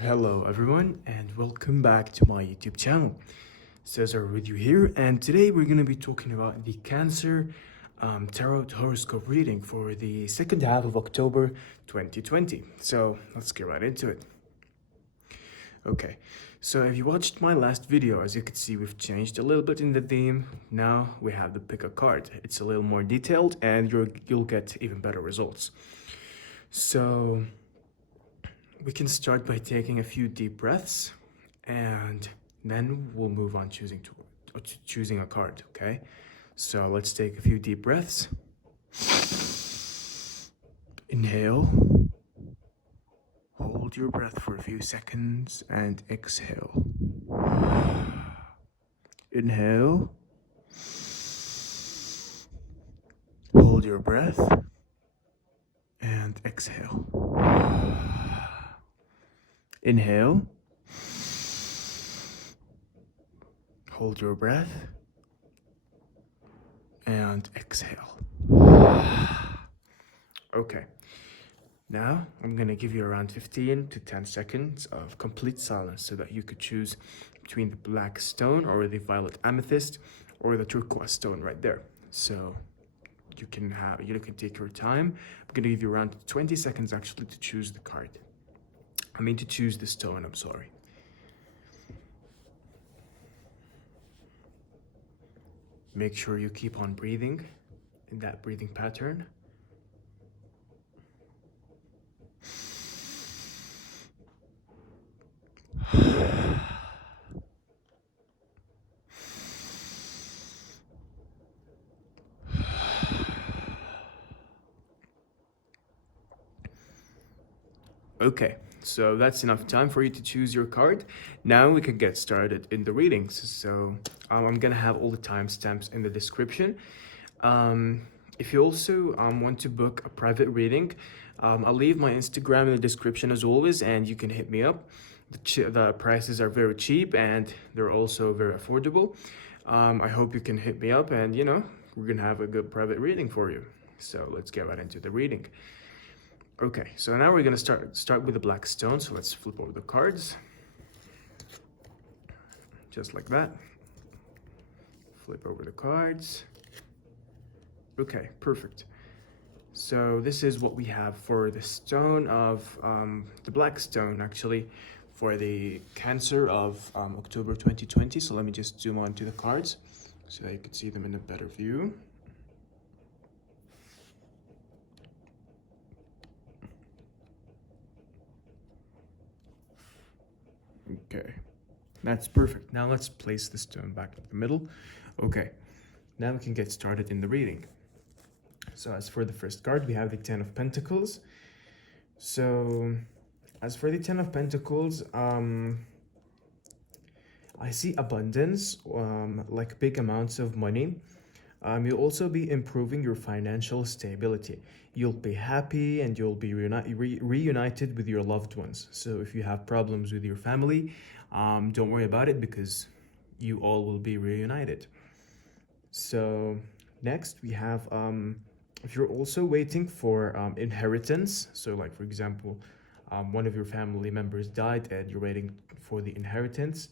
Hello everyone and welcome back to my YouTube channel. Cesar with you here, and today we're going to be talking about the Cancer Tarot Horoscope reading for the second half of October 2020. So let's get right into it. Okay, so if you watched my last video, as you can see, we've changed a little bit in the theme. Now we have the pick a card. It's a little more detailed and you'll get even better results. So we can start by taking a few deep breaths, and then we'll move on to choosing a card, okay? So let's take a few deep breaths. Inhale. Hold your breath for a few seconds and exhale. Inhale. Hold your breath and exhale. Inhale. Hold your breath and exhale. Okay, now I'm gonna give you around 15 to 10 seconds of complete silence so that you could choose between the black stone or the violet amethyst or the turquoise stone right there. So you can take your time. I'm gonna give you around 20 seconds actually to choose the card. To choose the stone, I'm sorry. Make sure you keep on breathing in that breathing pattern. Okay, so that's enough time for you to choose your card. Now we can get started in the readings. So I'm gonna have all the timestamps in the description. If you also want to book a private reading, I'll leave my Instagram in the description as always, and you can hit me up. The prices are very cheap and they're also very affordable. I hope you can hit me up, and we're gonna have a good private reading for you. So let's get right into the reading. Okay, so now we're gonna start with the black stone. So let's flip over the cards. Just like that. Flip over the cards. Okay, perfect. So this is what we have for the stone of, the black stone actually, for the Cancer of October 2020. So let me just zoom on to the cards so that you can see them in a better view. Okay, that's perfect. Now let's place the stone back in the middle. Okay, now we can get started in the reading. So as for the first card, we have the Ten of Pentacles. So as for the Ten of Pentacles, I see abundance, like big amounts of money. You'll also be improving your financial stability. You'll be happy and you'll be reunited with your loved ones. So if you have problems with your family, don't worry about it, because you all will be reunited. So next we have, if you're also waiting for inheritance, so like for example, one of your family members died and you're waiting for the inheritance,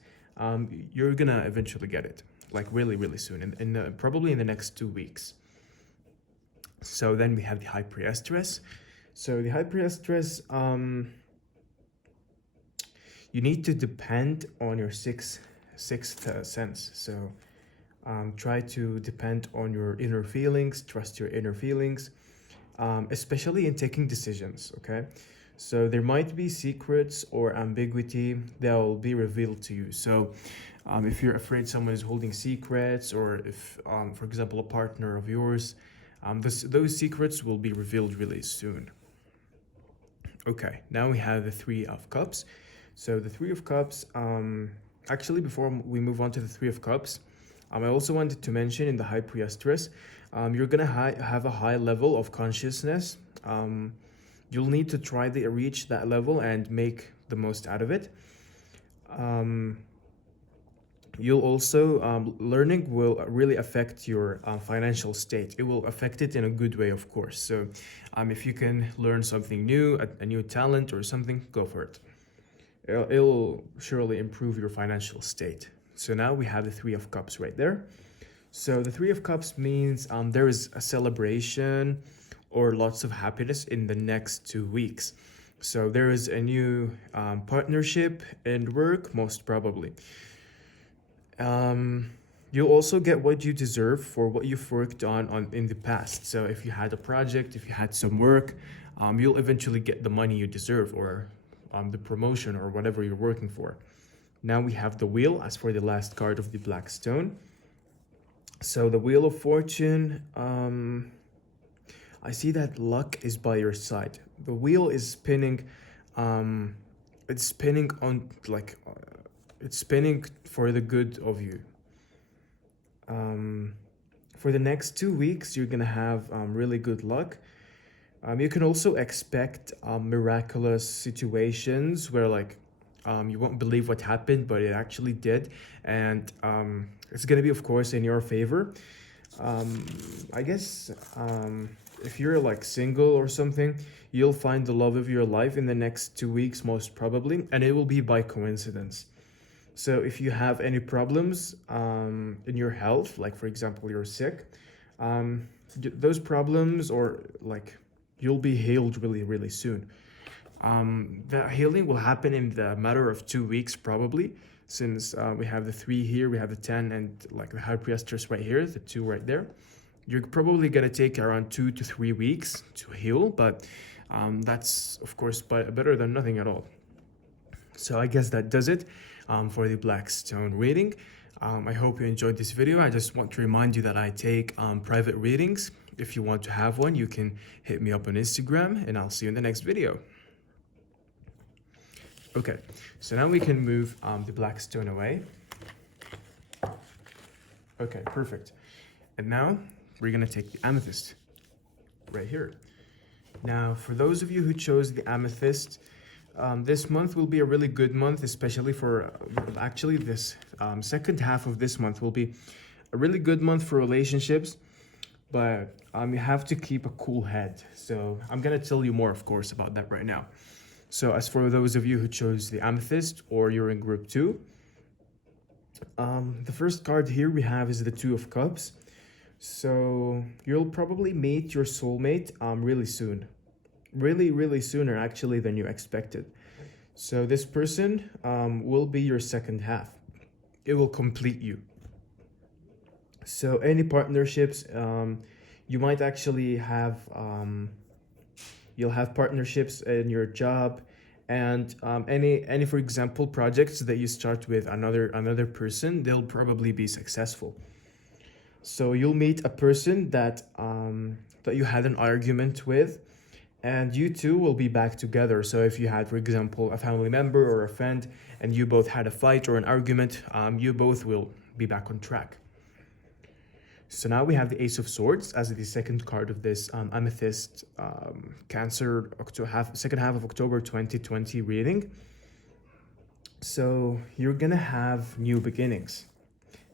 you're gonna eventually get it, like really soon, probably in the next 2 weeks. So then we have the High Priestess. So the High Priestess, you need to depend on your sixth sense. So try to depend on your inner feelings, trust your inner feelings, especially in taking decisions, okay? So there might be secrets or ambiguity that will be revealed to you. So if you're afraid someone is holding secrets, or if, for example, a partner of yours, those secrets will be revealed really soon. Okay, now we have the Three of Cups. So the Three of Cups, actually before we move on to the Three of Cups, I also wanted to mention in the High Priestess, you're gonna have a high level of consciousness. You'll need to try to reach that level and make the most out of it. You'll also, learning will really affect your financial state. It will affect it in a good way, of course. So if you can learn something new, a new talent or something, go for it. it'll surely improve your financial state. So now we have the Three of Cups right there. So the Three of Cups means there is a celebration or lots of happiness in the next 2 weeks. So there is a new partnership and work, most probably. You'll also get what you deserve for what you've worked on in the past. So if you had a project, if you had some work, you'll eventually get the money you deserve, or the promotion, or whatever you're working for. Now we have the Wheel as for the last card of the Black Stone. So the Wheel of Fortune, I see that luck is by your side. The wheel is spinning, it's spinning on it's spinning for the good of you. For the next 2 weeks, you're gonna have really good luck. You can also expect miraculous situations where you won't believe what happened, but it actually did, and it's gonna be, of course, in your favor. I guess if you're single or something, you'll find the love of your life in the next 2 weeks, most probably, and it will be by coincidence. So if you have any problems in your health, like for example, you're sick, those problems, or you'll be healed really, really soon. The healing will happen in the matter of 2 weeks, probably, since we have the 3 here, we have the 10, and the High Priestess right here, the 2 right there. You're probably gonna take around 2 to 3 weeks to heal, but that's of course better than nothing at all. So I guess that does it for the Black Stone reading. I hope you enjoyed this video. I just want to remind you that I take private readings. If you want to have one, you can hit me up on Instagram, and I'll see you in the next video. Okay, so now we can move the Black Stone away. Okay, perfect. And now we're gonna take the Amethyst right here. Now, for those of you who chose the Amethyst, this month will be a really good month, especially for, actually this second half of this month will be a really good month for relationships, but you have to keep a cool head. So I'm gonna tell you more, of course, about that right now. So as for those of you who chose the Amethyst, or you're in group 2, the first card here we have is the Two of Cups. So you'll probably meet your soulmate really soon. Really sooner, actually, than you expected. So this person will be your second half. It will complete you. So any partnerships, you might actually have, you'll have partnerships in your job, and any for example projects that you start with another person, they'll probably be successful. So you'll meet a person that you had an argument with, and you two will be back together. So if you had, for example, a family member or a friend, and you both had a fight or an argument, you both will be back on track. So now we have the Ace of Swords as the second card of this Amethyst Cancer second half of October 2020 reading. So you're gonna have new beginnings,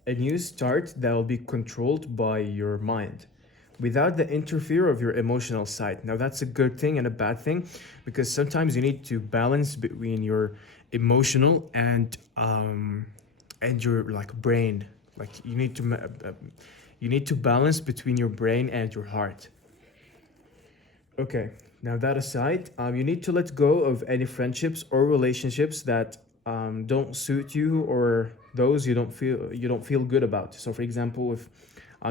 a new start that will be controlled by your mind, without the interfere of your emotional side. Now that's a good thing and a bad thing, because sometimes you need to balance between your emotional and your brain. You need to balance between your brain and your heart. Okay, now that aside, you need to let go of any friendships or relationships that don't suit you, or those you don't feel good about. So for example, if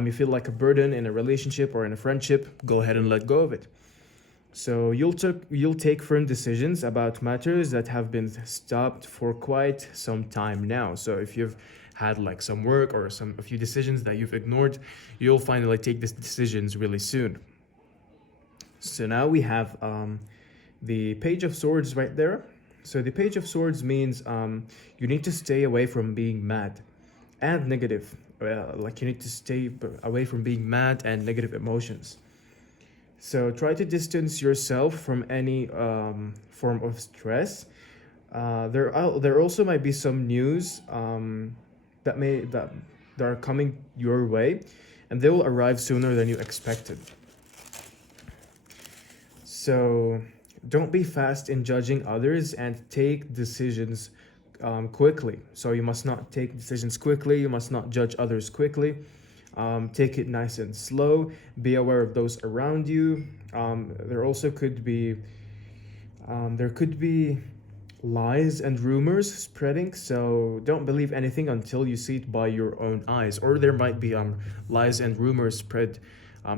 you feel like a burden in a relationship or in a friendship, go ahead and let go of it. So you'll take firm decisions about matters that have been stopped for quite some time now. So if you've had some work or a few decisions that you've ignored, you'll finally take these decisions really soon. So now we have the Page of Swords right there. So the Page of Swords means you need to stay away from being mad and negative. You need to stay away from being mad and negative emotions. So try to distance yourself from any form of stress. There also might be some news that are coming your way, and they will arrive sooner than you expected. So Don't be fast in judging others and take decisions quickly. So you must not take decisions quickly. You must not judge others quickly. Take it nice and slow. Be aware of those around you. There also could be there could be lies and rumors spreading, so don't believe anything until you see it by your own eyes. Or there might be lies and rumors spread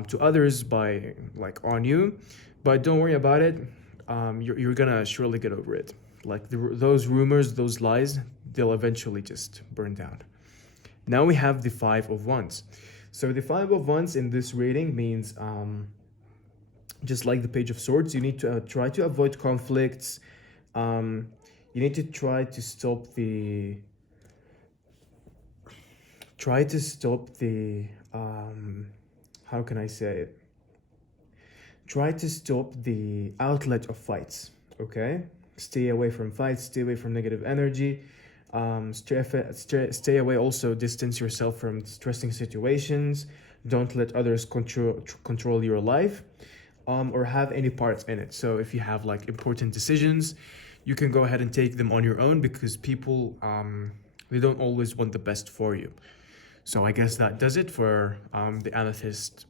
to others by like on you, but don't worry about it. You're gonna surely get over it. Like those rumors, those lies, they'll eventually just burn down. Now we have the Five of Wands. So the Five of Wands in this reading means just like the Page of Swords, you need to try to avoid conflicts. You need to try to stop the how can I say it? Try to stop the outlet of fights, okay? Stay away from fights, stay away from negative energy. Stay away, also distance yourself from stressing situations. Don't let others control your life or have any parts in it. So if you have like important decisions, you can go ahead and take them on your own, because people, they don't always want the best for you. So I guess that does it for the Amethyst,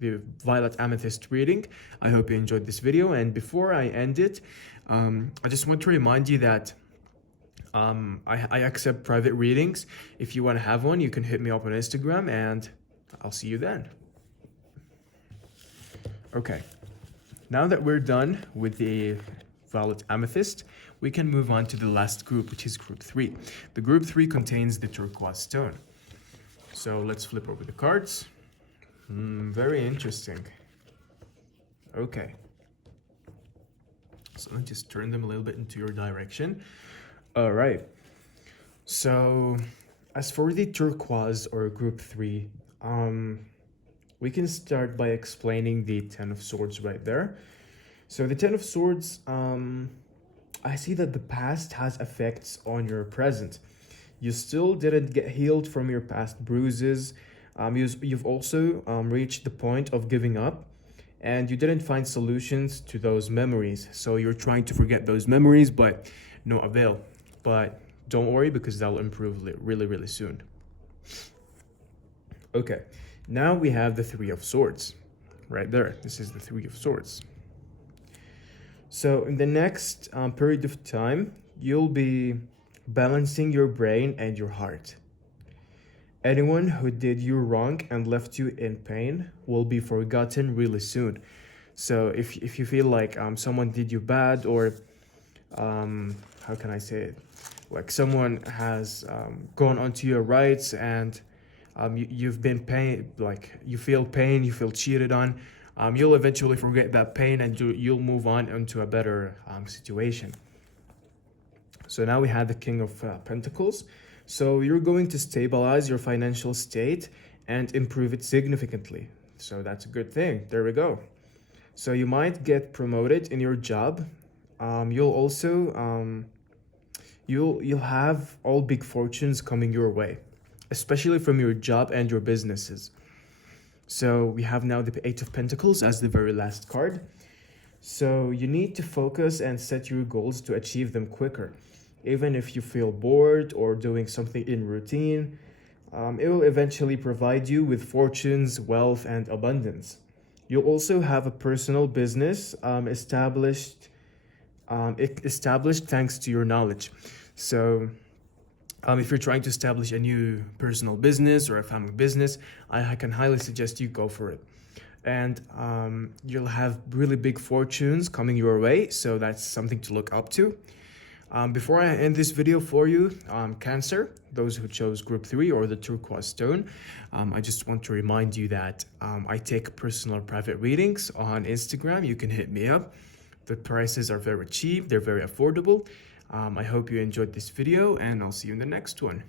the Violet Amethyst reading. I hope you enjoyed this video. And before I end it, I just want to remind you that I accept private readings. If you want to have one, you can hit me up on Instagram, and I'll see you then. Okay, now that we're done with the Violet Amethyst, we can move on to the last group, which is group 3. The group 3 contains the turquoise stone. So let's flip over the cards. Very interesting. Okay. So let's just turn them a little bit into your direction. All right. So as for the turquoise or group 3, we can start by explaining the Ten of Swords right there. So the Ten of Swords, I see that the past has effects on your present. You still didn't get healed from your past bruises. You've also reached the point of giving up, and you didn't find solutions to those memories. So you're trying to forget those memories, but no avail. But don't worry, because that'll improve really, really soon. Okay, now we have the Three of Swords right there. This is the Three of Swords. So in the next period of time, you'll be balancing your brain and your heart. Anyone who did you wrong and left you in pain will be forgotten really soon. So if you feel like someone did you bad, or how can I say it? Like someone has gone onto your rights, and you've been pain, like you feel pain, you feel cheated on, you'll eventually forget that pain, and you'll move on into a better situation. So now we have the King of Pentacles. So you're going to stabilize your financial state and improve it significantly. So that's a good thing. There we go. So you might get promoted in your job. You'll also you'll have all big fortunes coming your way, especially from your job and your businesses. So we have now the Eight of Pentacles as the very last card. So you need to focus and set your goals to achieve them quicker. Even if you feel bored or doing something in routine, it will eventually provide you with fortunes, wealth, and abundance. You'll also have a personal business established thanks to your knowledge. So if you're trying to establish a new personal business or a family business, I can highly suggest you go for it. And you'll have really big fortunes coming your way, so that's something to look up to. Before I end this video for you, Cancer, those who chose group 3 or the turquoise stone, I just want to remind you that I take personal private readings on Instagram. You can hit me up. The prices are very cheap, they're very affordable. I hope you enjoyed this video, and I'll see you in the next one.